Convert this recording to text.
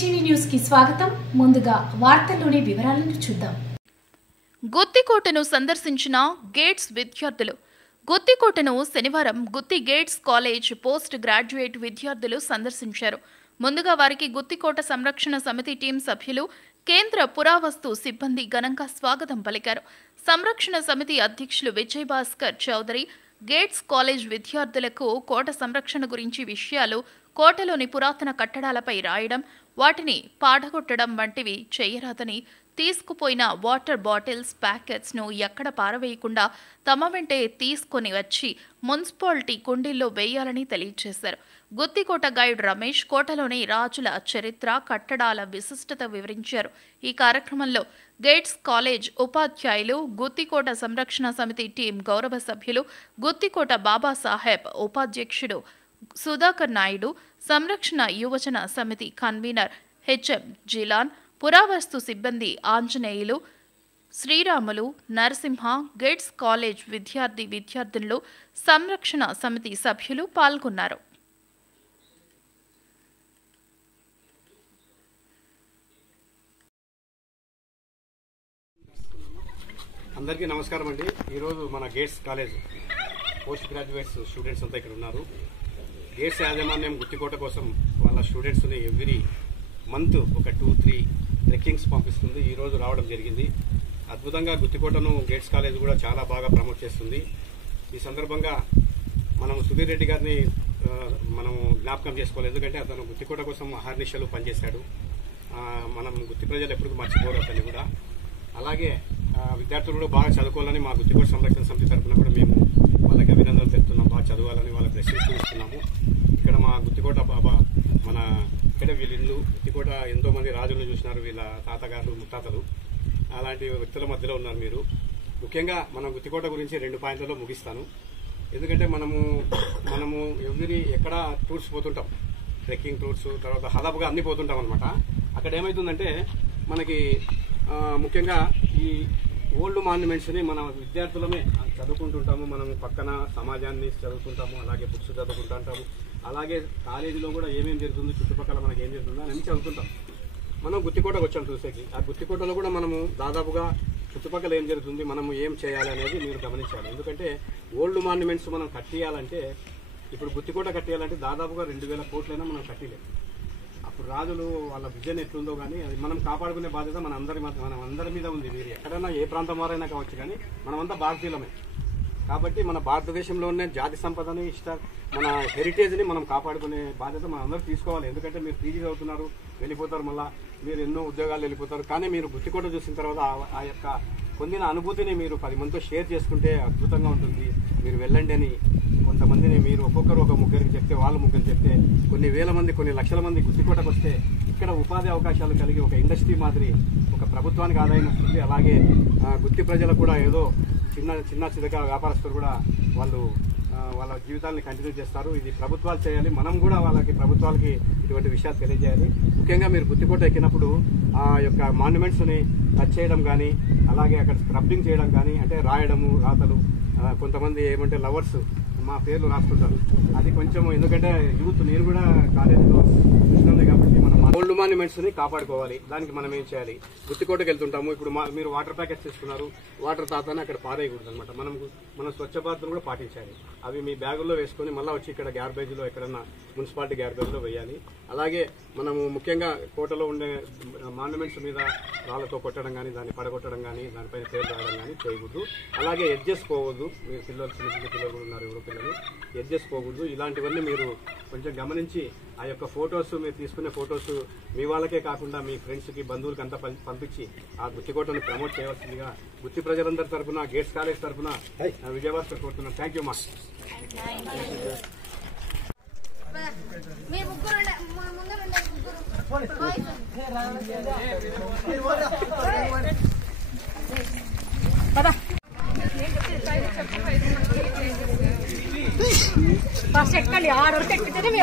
KTV news కి స్వాగతం. ముందుగా వార్తల్లోని వివరాలను చూద్దాం. గుత్తికోటను సందర్శించిన గేట్స్ విద్యార్థులు. గుత్తికోటను శనివారం గుత్తి గేట్స్ కాలేజ్ పోస్ట్ గ్రాడ్యుయేట్ విద్యార్థులు సందర్శించారు. ముందుగా వారికి గుత్తికోట సంరక్షణ సమితి టీం సభ్యులు, కేంద్ర పురావస్తు సిబ్బంది ఘనంగా స్వాగతం పలికారు. సంరక్షణ సమితి అధ్యక్షులు విజయ్ భాస్కర్ చౌదరి గేట్స్ కాలేజ్ విద్యార్థులకు కోట సంరక్షణ గురించి విషయాలు, కోటలోని పురాతన కట్టడాలపై రాయడం, వాటిని పాడగొట్టడం వంటివి చేయరాదని, తీసుకుపోయిన వాటర్ బాటిల్స్, ప్యాకెట్స్ ను ఎక్కడ పారవేయకుండా తమ వెంటే తీసుకొని వచ్చి మున్సిపాలిటీ కుండీల్లో వేయాలని తెలియజేశారు. గుత్తికోట గైడ్ రమేష్ కోటలోని రాజుల చరిత్ర, కట్టడాల విశిష్టత వివరించారు. ఈ కార్యక్రమంలో గేట్స్ కాలేజ్ ఉపాధ్యాయులు, గుత్తికోట సంరక్షణ సమితి టీం గౌరవ సభ్యులు, గుత్తికోట బాబాసాహెబ్ ఉపాధ్యక్షుడు సుధాకర్ నాయుడు, సంరక్షణ యువజన సమితి కన్వీనర్ హెచ్ఎం జిలాన్, పురావస్తు సిబ్బంది ఆంజనేయులు, శ్రీరాములు, నరసింహ, గేట్స్ కాలేజ్ విద్యార్థులు, సంరక్షణ సమితి సభ్యులు పాల్గొన్నారు. అందరికీ నమస్కారం అండి. ఈరోజు మన gates college post graduates students అంతా ఇక్కడ ఉన్నారు. గేట్స్ యాజమాన్యం గుత్తికోట కోసం వాళ్ళ స్టూడెంట్స్ని ఎవ్రీ మంత్ ఒక 2-3 ట్రెక్కింగ్స్ పంపిస్తుంది. ఈరోజు రావడం జరిగింది. అద్భుతంగా గుత్తికోటను గేట్స్ కాలేజ్ కూడా చాలా బాగా ప్రమోట్ చేస్తుంది. ఈ సందర్భంగా మనం సుధీర్ రెడ్డి గారిని మనం జ్ఞాపకం చేసుకోవాలి. ఎందుకంటే అతను గుత్తికోట కోసం అహర్నిశలు పనిచేశాడు. మనం గుత్తి ప్రజలు ఎప్పుడు మర్చిపోరు అతన్ని కూడా. అలాగే విద్యార్థులు కూడా బాగా చదువుకోవాలని మా గుత్తికోట సంరక్షణ సమితి తరఫున కూడా మేము వాళ్ళకి అభినందనలు తెలుపుతున్నాం. బాగా చదవాలని వాళ్ళకి బ్లెస్సింగ్స్ ఇస్తున్నాము. ఇక్కడ మా గుత్తికోట బాబా మన ఇక్కడ వీళ్ళ ఇల్లు గుత్తికోట ఎంతో మంది రాజులను చూసినారు. వీళ్ళ తాతగారు, ముత్తాతలు అలాంటి వ్యక్తుల మధ్యలో ఉన్నారు మీరు. ముఖ్యంగా మన గుత్తికోట గురించి 2 పాయింట్లలో ముగిస్తాను. ఎందుకంటే మనము ఎక్కడ టూర్స్ పోతుంటాం, ట్రెక్కింగ్ టూర్స్, తర్వాత హదాపుగా అన్ని పోతుంటాం అనమాట. అక్కడ ఏమవుతుందంటే మనకి ముఖ్యంగా ఈ ఓల్డ్ మాన్యుమెంట్స్ని మన విద్యార్థులమే చదువుకుంటుంటాము. మనము పక్కన సమాజాన్ని చదువుతుంటాము, అలాగే బుక్స్ చదువుకుంటుంటాము. అలాగే కాలేజీలో కూడా ఏమేమి జరుగుతుంది, చుట్టుపక్కల మనకి ఏం జరుగుతుందో అన్ని చదువుతుంటాం. మనం గుత్తికోటకు వచ్చాం చూసేకి. ఆ గుత్తికోటలో కూడా మనము దాదాపుగా చుట్టుపక్కల ఏం జరుగుతుంది, మనము ఏం చేయాలి అనేది మీరు గమనించాలి. ఎందుకంటే ఓల్డ్ మాన్యుమెంట్స్ మనం కట్టియాలంటే, ఇప్పుడు గుత్తికోట కట్టియాలంటే దాదాపుగా 2000 కోట్లైనా మనం కట్టిలేము. అప్పుడు రాజులు వాళ్ళ విజన్ ఎట్లుందో కానీ అది మనం కాపాడుకునే బాధ్యత మన అందరి మీద ఉంది. మీరు ఎక్కడైనా ఏ ప్రాంతం వారైనా కావచ్చు, కానీ మనమంతా భారతీయులమే. కాబట్టి మన భారతదేశంలోనే జాతి సంపదని, మన హెరిటేజ్ని మనం కాపాడుకునే బాధ్యత మనం అందరూ తీసుకోవాలి. ఎందుకంటే మీరు పీజీ చదువుతున్నారు, వెళ్ళిపోతారు, మళ్ళీ మీరు ఎన్నో ఉద్యోగాలు వెళ్ళిపోతారు. కానీ మీరు గుత్తికోట చూసిన తర్వాత ఆ యొక్క పొందిన అనుభూతిని మీరు 10 మందితో షేర్ చేసుకుంటే అద్భుతంగా ఉంటుంది. మీరు వెళ్ళండి అని కొంతమందిని మీరు ఒక్కొక్కరు ఒక ముగ్గురికి చెప్తే, వాళ్ళు ముగ్గురు చెప్తే, కొన్ని వేల మంది, కొన్ని లక్షల మంది గుత్తికోటకు వస్తే ఇక్కడ ఉపాధి అవకాశాలు కలిగి ఒక ఇండస్ట్రీ మాదిరి ఒక ప్రభుత్వానికి ఆదాయం వస్తుంది. అలాగే గుత్తి ప్రజలకు కూడా ఏదో చిన్న చిన్నగా వ్యాపారస్తులు కూడా వాళ్ళ జీవితాన్ని కంటిన్యూ చేస్తారు. ఇది ప్రభుత్వాలు చేయాలి. మనం కూడా ప్రభుత్వాలకి ఇటువంటి విషయాలు తెలియజేయాలి. ముఖ్యంగా మీరు గుత్తికోట ఎక్కినప్పుడు ఆ యొక్క మాన్యుమెంట్స్ని టచ్ చేయడం కానీ, అలాగే అక్కడ స్క్రబ్బింగ్ చేయడం కానీ, అంటే రాయడము, రాతలు, కొంతమంది ఏమంటే లవర్స్ మా పేర్లు రాస్తుంటారు. అది కొంచెం, ఎందుకంటే యూత్, నేను కూడా కాలేజీలో చూస్తున్నాను కాబట్టి మనం ఓల్డ్ మాన్యుమెంట్స్ని కాపాడుకోవాలి. దానికి మనం ఏం చేయాలి? గుత్తికోటకి వెళ్తుంటాము. ఇప్పుడు మీరు వాటర్ ప్యాకెట్స్ తీసుకున్నారు, వాటర్ తాతానే అక్కడ పారేయకూడదు అనమాట. మనం స్వచ్ఛ భారత్ను కూడా పాటించాలి. అవి మీ బ్యాగుల్లో వేసుకొని మళ్ళీ వచ్చి ఇక్కడ గ్యార్బేజ్లో, ఎక్కడన్నా మున్సిపాలిటీ గ్యార్బేజ్లో వేయాలి. అలాగే మనము ముఖ్యంగా కోటలో ఉండే మాన్యుమెంట్స్ మీద రాళ్లతో కొట్టడం కానీ, దాన్ని పడగొట్టడం కానీ, దానిపైన పేరు రాయడం కానీ చేయకూడదు. అలాగే ఎడ్జెస్ పోవద్దు. మీరు చిన్న పిల్లలు కూడా ఉన్నారు, ఎవరో పిల్లలు ఎడ్జెస్ పోకూడదు. ఇలాంటివన్నీ మీరు కొంచెం గమనించి ఆ యొక్క ఫొటోస్, మీరు తీసుకునే ఫొటోస్ మీ వాళ్ళకే కాకుండా మీ ఫ్రెండ్స్కి, బంధువులకి అంతా పంపించి ఆ గుత్తికోటను ప్రమోట్ చేయవలసిందిగా గుత్తి ప్రజలందరి తరఫున, గేట్స్ కాలేజ్ తరఫున విజయవాడ కోరుతున్నాను. థ్యాంక్ యూ మా. బస్ ఎక్కాలి 6 వరకు ఎక్కితేనే